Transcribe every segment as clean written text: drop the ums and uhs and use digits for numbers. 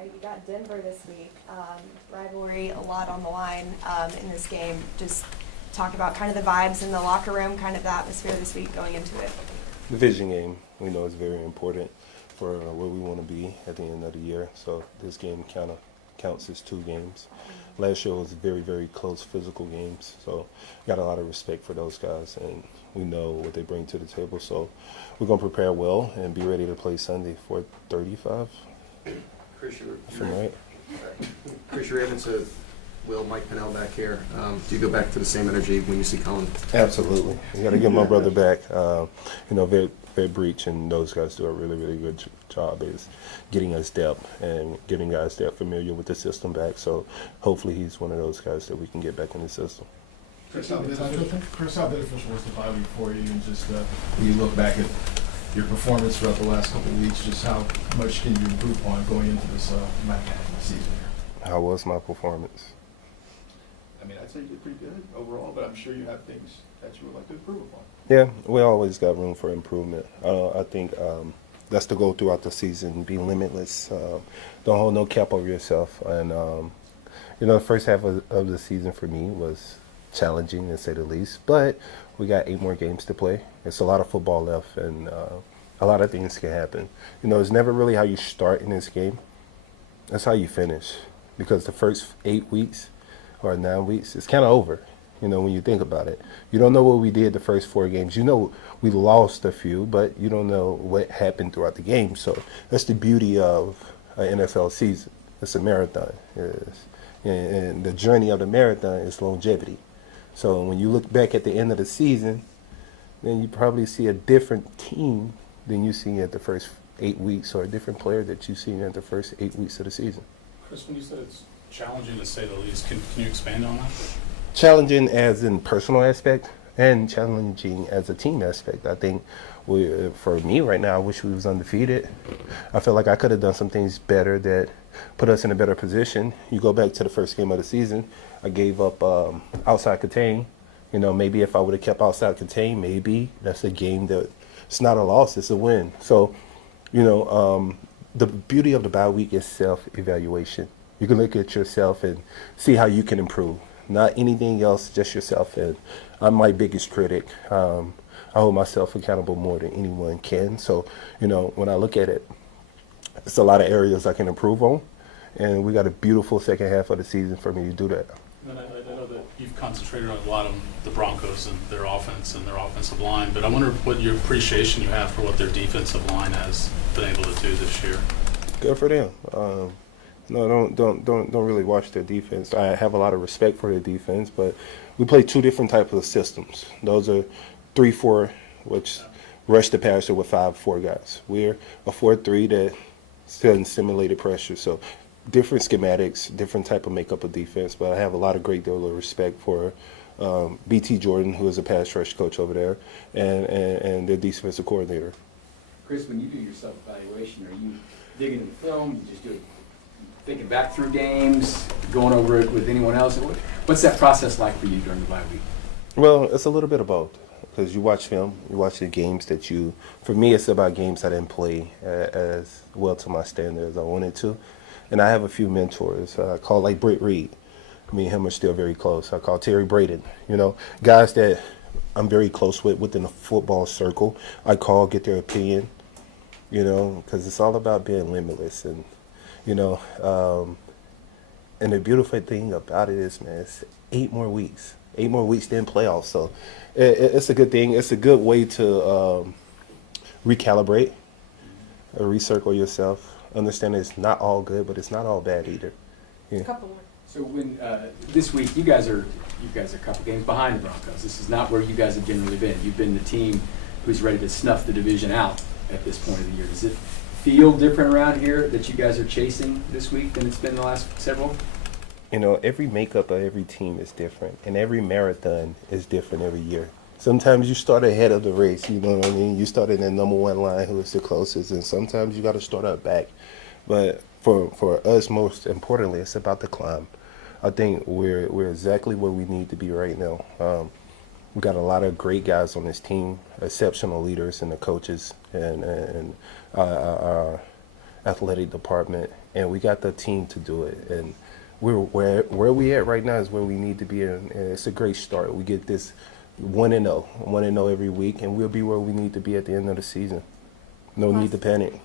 right, you got Denver this week. Rivalry, a lot on the line in this game. Just talk about kind of the vibes in the locker room, kind of the atmosphere this week going into it. Division game, we know is very important for where we want to be at the end of the year. So this game kind of counts as 2 games. Last year was very, very close physical games. So got a lot of respect for those guys, and we know what they bring to the table. So we're going to prepare well and be ready to play Sunday for 35. Chris, Right. you're able to Will, Mike Pennell back here. Do you go back to the same energy when you see Colin? Absolutely. You got to get my brother back. Vet Breach and those guys do a really, really good job is getting us depth and getting guys that are familiar with the system back. So hopefully he's one of those guys that we can get back in the system. Chris, how beneficial was the bye week for you? And just when you look back at your performance throughout the last couple of weeks, just how much can you improve on going into this back half of the season here? How was my performance? I mean, I'd say you did pretty good overall, but I'm sure you have things that you would like to improve upon. Yeah, we always got room for improvement. I think that's the goal throughout the season, be limitless. Don't hold no cap over yourself. And, the first half of the season for me was challenging, to say the least. But we got 8 more games to play. It's a lot of football left, and a lot of things can happen. It's never really how you start in this game. That's how you finish. Because the first 8 weeks or 9 weeks, it's kind of over. When you think about it, you don't know what we did the first 4 games. We lost a few, but you don't know what happened throughout the game. So that's the beauty of an NFL season. It's a marathon. And the journey of the marathon is longevity. So when you look back at the end of the season, then you probably see a different team than you see at the first 8 weeks, or a different player that you see at the first 8 weeks of the season. Chris, when you said it's challenging to say the least, can you expand on that? Challenging as in personal aspect and challenging as a team aspect. I think for me right now, I wish we was undefeated. I feel like I could have done some things better that put us in a better position. You go back to the first game of the season, I gave up outside contain. Maybe if I would have kept outside contain, maybe that's a game that it's not a loss, it's a win. So, the beauty of the bye week is self-evaluation. You can look at yourself and see how you can improve. Not anything else, just yourself. And I'm my biggest critic. I hold myself accountable more than anyone can. So, when I look at it, it's a lot of areas I can improve on. And we got a beautiful second half of the season for me to do that. And I know that you've concentrated on a lot of the Broncos and their offense and their offensive line, but I wonder what your appreciation you have for what their defensive line has been able to do this year. Good for them. No, don't really watch their defense. I have a lot of respect for their defense, but we play 2 different types of systems. Those are 3-4, which rush the passer with 5-4 guys. We're a 4-3 that still simulated pressure. So different schematics, different type of makeup of defense. But I have a lot of great deal of respect for BT Jordan, who is a pass rush coach over there, and their defensive coordinator. Chris, when you do your self-evaluation, are you digging into film? You just do it, thinking back through games, going over it with anyone else? What's that process like for you during the bye week? Well, it's a little bit of both. Because you watch film, you watch the games for me, it's about games I didn't play as well to my standard as I wanted to. And I have a few mentors. I call like Britt Reed. Me and him are still very close. I call Terry Braden. Guys that I'm very close with within the football circle. I call, get their opinion, because it's all about being limitless. And, and the beautiful thing about it is, man, it's 8 more weeks. 8 more weeks, then playoffs. So it's a good thing. It's a good way to recalibrate, recircle yourself. Understand it's not all good, but it's not all bad either. Yeah. So when this week you guys are a couple games behind the Broncos. This is not where you guys have generally been. You've been the team who's ready to snuff the division out at this point of the year. Does it feel different around here that you guys are chasing this week than it's been the last several? Every makeup of every team is different, and every marathon is different every year. Sometimes you start ahead of the race, you know what I mean? You start in the number 1 line, who is the closest, and sometimes you got to start up back. But for us, most importantly, it's about the climb. I think we're exactly where we need to be right now. We got a lot of great guys on this team, exceptional leaders, and the coaches, and our athletic department and we got the team to do it. And we're where we at right now is where we need to be, and it's a great start. We get this 1-0, 1-0 every week, and we'll be where we need to be at the end of the season. No need to panic.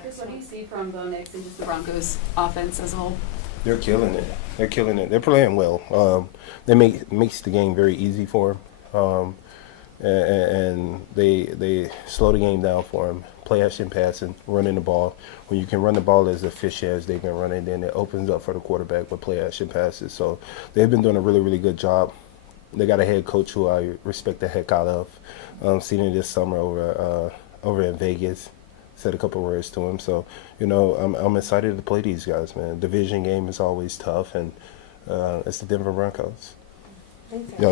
Chris, what do you see from Bo Nix and just the Broncos offense as a whole? They're killing it. They're killing it. They're playing well. They makes the game very easy for them, and they slow the game down for them. Play action passing, running the ball. When you can run the ball as efficient as they've been running, then it opens up for the quarterback with play action passes. So they've been doing a really, really good job. They got a head coach who I respect the heck out of. Seen him this summer over in Vegas. Said a couple words to him. So, I'm excited to play these guys, man. Division game is always tough, and it's the Denver Broncos. Thanks, Yeah.